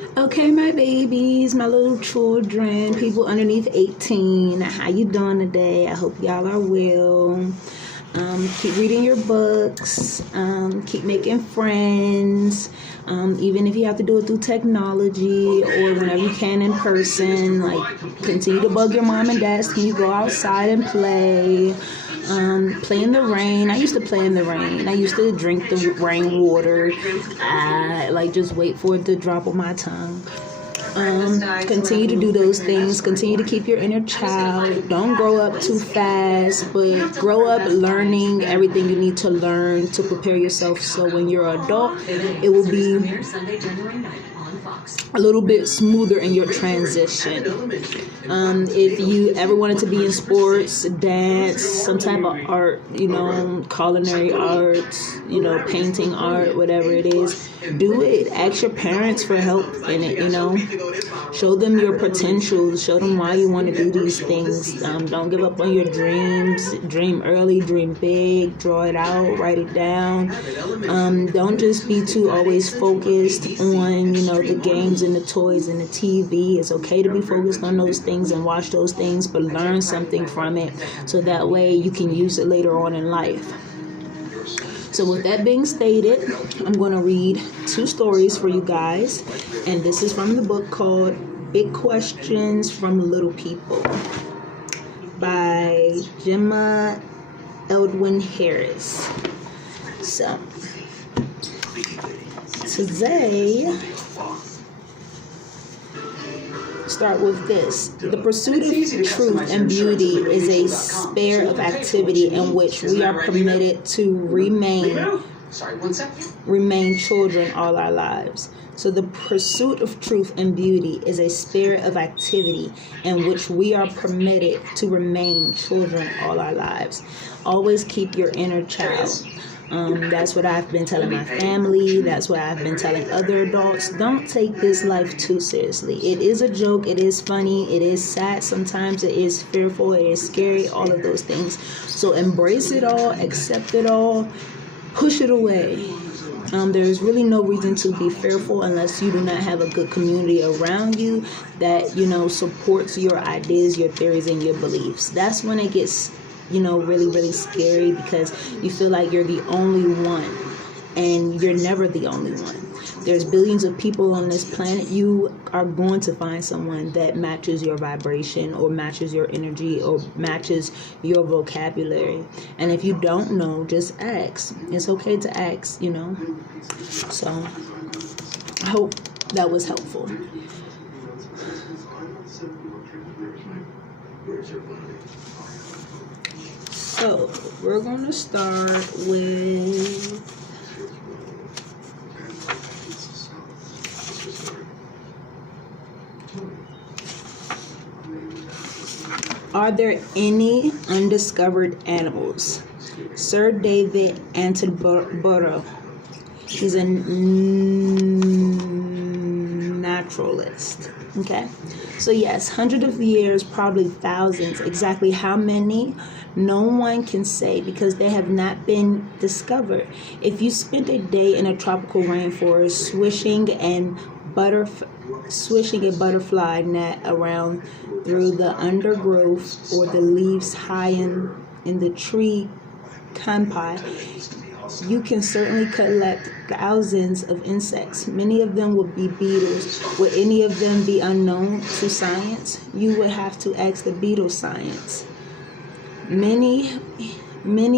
Okay, my babies, my little children, people underneath 18, how you doing today? I hope y'all are well. Keep reading your books. Keep making friends. Even if you have to do it through technology or whenever you can in person, like continue to bug your mom and dad. Can you go outside and play? Play in the rain. I used to play in the rain. I used to drink the rainwater. Like just wait for it to drop on my tongue. Continue to do those things. Continue to keep your inner child. Don't grow up too fast, but grow up learning everything you need to learn to prepare yourself so when you're an adult, it will be a little bit smoother in your transition. If you ever wanted to be in sports, dance, some type of art, culinary arts, painting art, whatever it is, do it. Ask your parents for help in it, Show them your potential. Show them why you want to do these things. Don't give up on your dreams. Dream early, dream big, draw it out, write it down. Don't just be too always focused on, the games and the toys and the TV. It's okay to be focused on those things and watch those things, but learn something from it so that way you can use it later on in life. So with that being stated, I'm going to read 2 stories for you guys. And this is from the book called Big Questions from Little People by Gemma Eldwin Harris. So today, start with this. The pursuit of truth and beauty is a sphere of activity in which we are permitted to remain children all our lives. So the pursuit of truth and beauty is a spirit of activity in which we are permitted to remain children all our lives. Always keep your inner child. That's what I've been telling my family. That's what I've been telling other adults. Don't take this life too seriously. It is a joke. It is funny. It is sad. Sometimes it is fearful. It is scary. All of those things. So embrace it all. Accept it all. Push it away. There's really no reason to be fearful unless you do not have a good community around you that, supports your ideas, your theories, and your beliefs. That's when it gets really, really scary because you feel like you're the only one, and you're never the only one. There's billions of people on this planet. You are going to find someone that matches your vibration or matches your energy or matches your vocabulary. And if you don't know, just ask. It's okay to ask, So I hope that was helpful. So we're going to start with are there any undiscovered animals? Sir David Attenborough. He's a naturalist. Okay. So yes, hundreds of years, probably thousands. Exactly how many? No one can say because they have not been discovered. If you spent a day in a tropical rainforest swishing a butterfly net around through the undergrowth or the leaves high in the tree campi, you can certainly collect thousands of insects. Many of them would be beetles. Would any of them be unknown to science? You would have to ask the beetle science. Many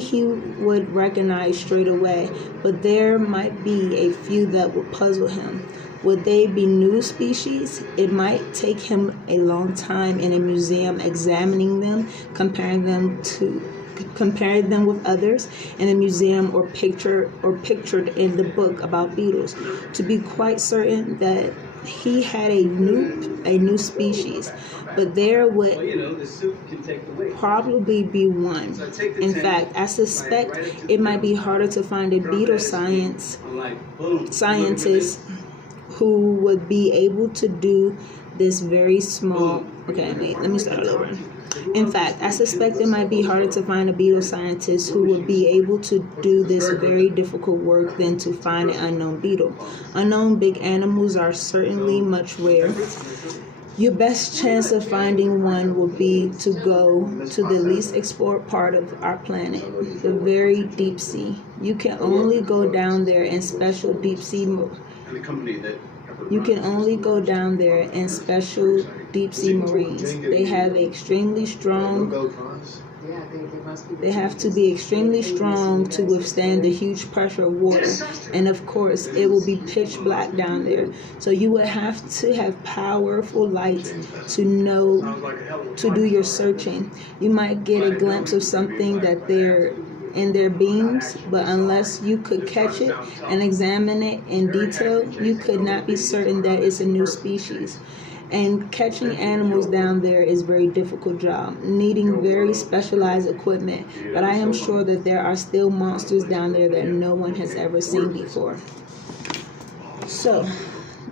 he would recognize straight away, but there might be a few that would puzzle him. Would they be new species? It might take him a long time in a museum examining them, comparing them with others in a museum or pictured in the book about beetles to be quite certain that he had a new species, but there would probably be one. In fact, I suspect it might be harder to find a beetle scientist who would be able to do this very small. Okay, wait, let me start all over. In fact, I suspect it might be harder to find a beetle scientist who would be able to do this very difficult work than to find an unknown beetle. Unknown big animals are certainly much rare. Your best chance of finding one will be to go to the least explored part of our planet, the very deep sea. You can only go down there in special deep sea marines. They have to be extremely strong to withstand the huge pressure of water, and of course it will be pitch black down there. So you would have to have powerful light to do your searching. You might get a glimpse of something that they're in their beams, but unless you could catch it and examine it in detail, you could not be certain that it's a new species. And catching animals down there is a very difficult job, needing very specialized equipment, but I am sure that there are still monsters down there that no one has ever seen before. So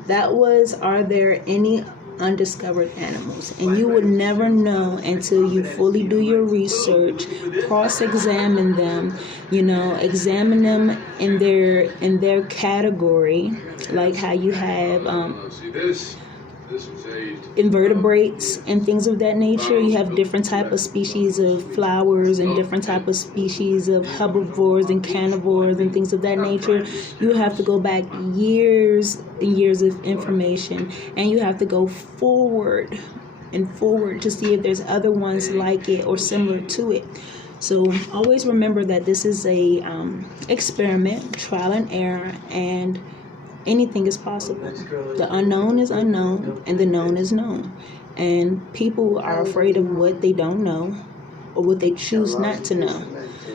that was, are there any undiscovered animals? And you would never know until you fully do your research, cross-examine them, examine them in their category, like how you have invertebrates and things of that nature. You have different type of species of flowers and different type of species of herbivores and carnivores and things of that nature. You have to go back years and years of information, and you have to go forward to see if there's other ones like it or similar to it. So always remember that this is a experiment, trial and error, and anything is possible. The unknown is unknown, and the known is known. And people are afraid of what they don't know or what they choose not to know.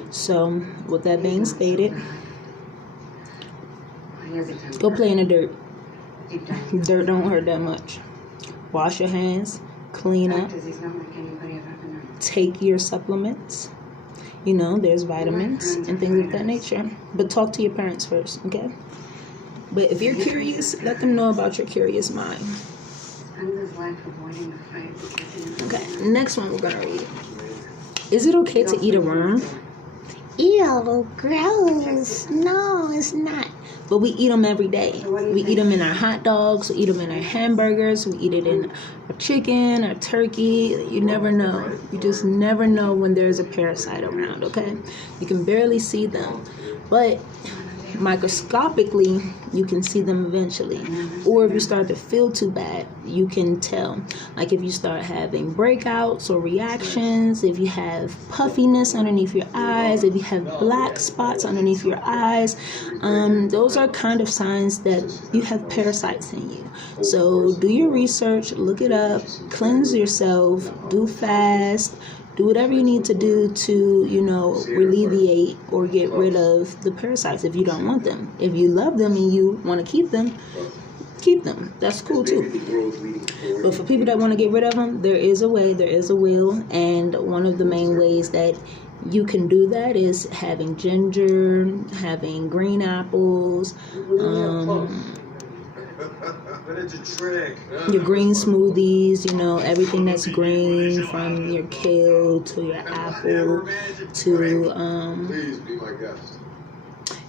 So, with that being stated, go play in the dirt. Dirt don't hurt that much. Wash your hands, clean up, take your supplements. There's vitamins and things of that nature. But talk to your parents first, okay? But if you're curious, let them know about your curious mind. Okay, next one we're going to read. Is it okay to eat a worm? Ew, gross. No, it's not. But we eat them every day. We eat them in our hot dogs. We eat them in our hamburgers. We eat it in our chicken, our turkey. You never know. You just never know when there's a parasite around, okay? You can barely see them. But microscopically, you can see them eventually. Or if you start to feel too bad, you can tell. Like if you start having breakouts or reactions, if you have puffiness underneath your eyes, if you have black spots underneath your eyes, those are kind of signs that you have parasites in you. So do your research, look it up, cleanse yourself, do fast, do whatever you need to do to, alleviate or get rid of the parasites if you don't want them. If you love them and you want to keep them. That's cool too. But for people that want to get rid of them, there is a way, there is a will. And one of the main ways that you can do that is having ginger, having green apples, your green smoothies, everything that's green, from your kale to your apple to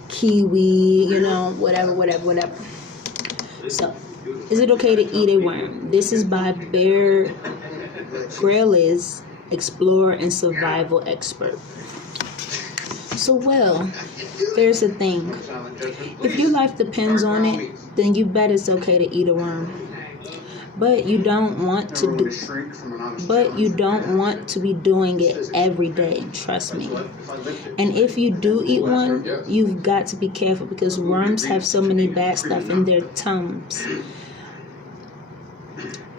kiwi, whatever. So, is it okay to eat a worm? This is by Bear Grylls, explorer and survival expert. So, there's the thing. If your life depends on it, then you bet it's okay to eat a worm. But you don't want to be doing it every day, trust me. And if you do eat one, you've got to be careful because worms have so many bad stuff in their tongues.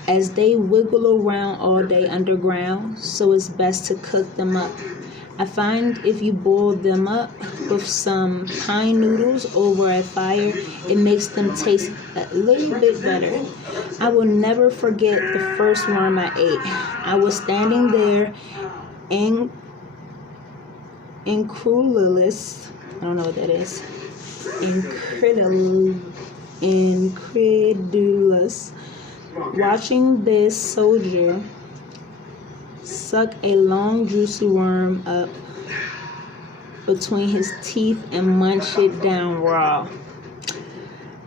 As they wiggle around all day underground, so it's best to cook them up. I find if you boil them up with some pine noodles over a fire, it makes them taste a little bit better. I will never forget the first worm I ate. I was standing there incredulous. I don't know what that is. incredulous, watching this soldier suck a long juicy worm up between his teeth and munch it down raw.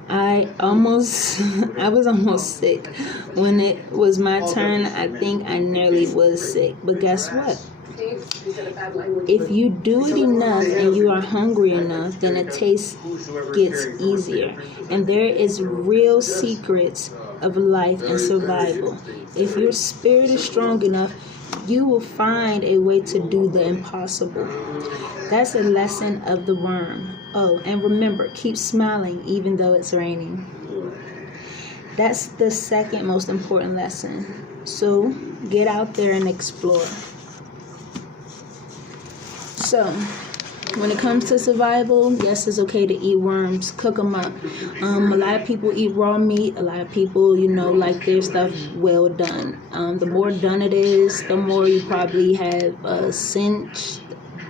I was almost sick. When it was my turn, I think I nearly was sick. But guess what? If you do it enough and you are hungry enough, then the taste gets easier. And there is real secrets of life and survival. If your spirit is strong enough, you will find a way to do the impossible. That's a lesson of the worm. Oh, and remember, keep smiling even though it's raining. That's the second most important lesson. So get out there and explore. So when it comes to survival, yes, it's okay to eat worms. Cook them up. A lot of people eat raw meat. A lot of people, like their stuff well done. The more done it is, the more you probably have cinched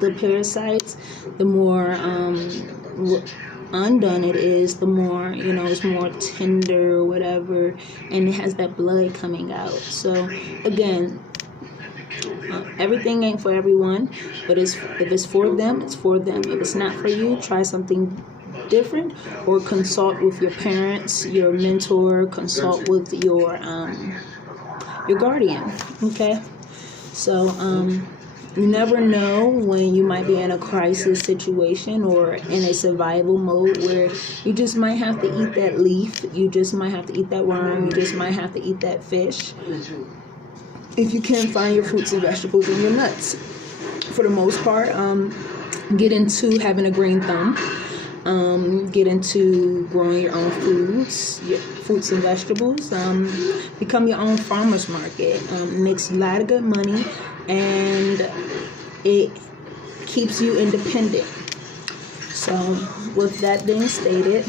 the parasites. The more undone it is, the more, it's more tender or whatever. And it has that blood coming out. So, again, everything ain't for everyone, but if it's for them, it's for them. If it's not for you, try something different, or consult with your parents, your mentor, consult with your guardian. Okay, so you never know when you might be in a crisis situation or in a survival mode where you just might have to eat that leaf, you just might have to eat that worm, you just might have to eat that fish. If you can't find your fruits and vegetables and your nuts, for the most part, get into having a green thumb. Get into growing your own fruits and vegetables. Become your own farmer's market. Makes a lot of good money, and it keeps you independent. So, with that being stated,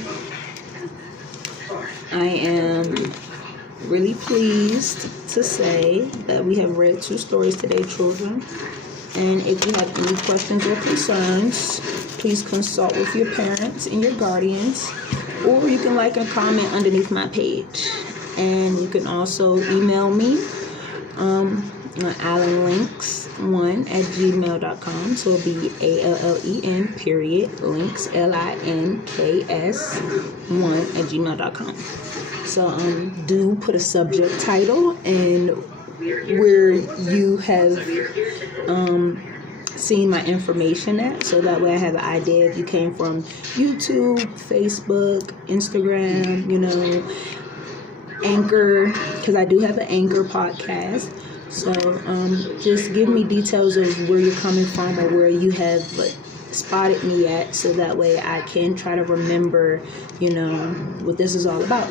I am really pleased to say that we have read 2 stories today, children. And if you have any questions or concerns, please consult with your parents and your guardians, or you can like and comment underneath my page. And you can also email me, allenlinks1@gmail.com. So it'll be ALLEN LINKS1@gmail.com. So do put a subject title and where you have seen my information at, so that way I have an idea if you came from YouTube, Facebook, Instagram, Anchor, because I do have an Anchor podcast. So just give me details of where you're coming from or where you have spotted me at, so that way I can try to remember, what this is all about.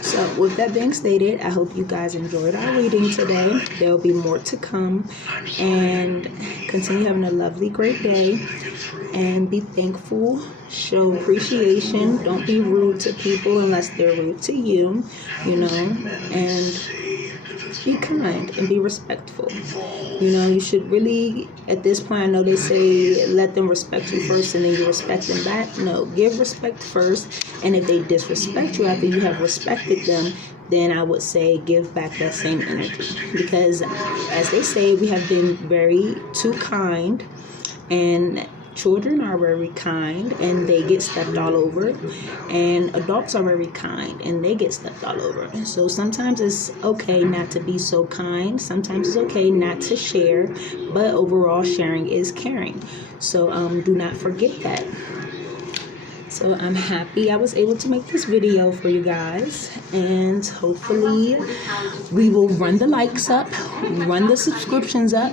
So with that being stated, I hope you guys enjoyed our reading today. There will be more to come, and continue having a lovely, great day, and be thankful, show appreciation. Don't be rude to people unless they're rude to you, and be kind and be respectful. You should really, at this point, I know they say let them respect you first and then you respect them back. No, give respect first, and if they disrespect you after you have respected them, then I would say give back that same energy. Because as they say, we have been too kind, and children are very kind and they get stepped all over, and adults are very kind and they get stepped all over. So sometimes it's okay not to be so kind, sometimes it's okay not to share, but overall sharing is caring. So do not forget that. So I'm happy I was able to make this video for you guys, and hopefully we will run the likes up, run the subscriptions up,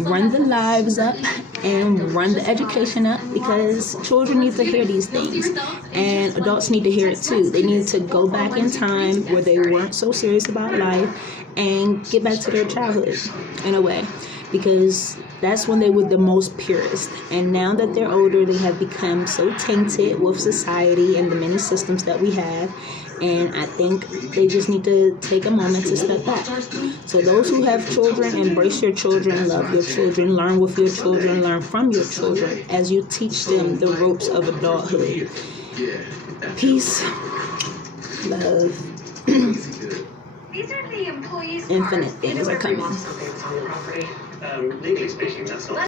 run the lives up, and run the education up, because children need to hear these things, and adults need to hear it too. They need to go back in time where they weren't so serious about life and get back to their childhood in a way, because that's when they were the most purest. And now that they're older, they have become so tainted with society and the many systems that we have. And I think they just need to take a moment to step back. So those who have children, embrace your children, love your children, learn with your children, learn from your children as you teach them the ropes of adulthood. Peace, love, These are the employees' infinite cards. things are coming. Legally speaking, that's not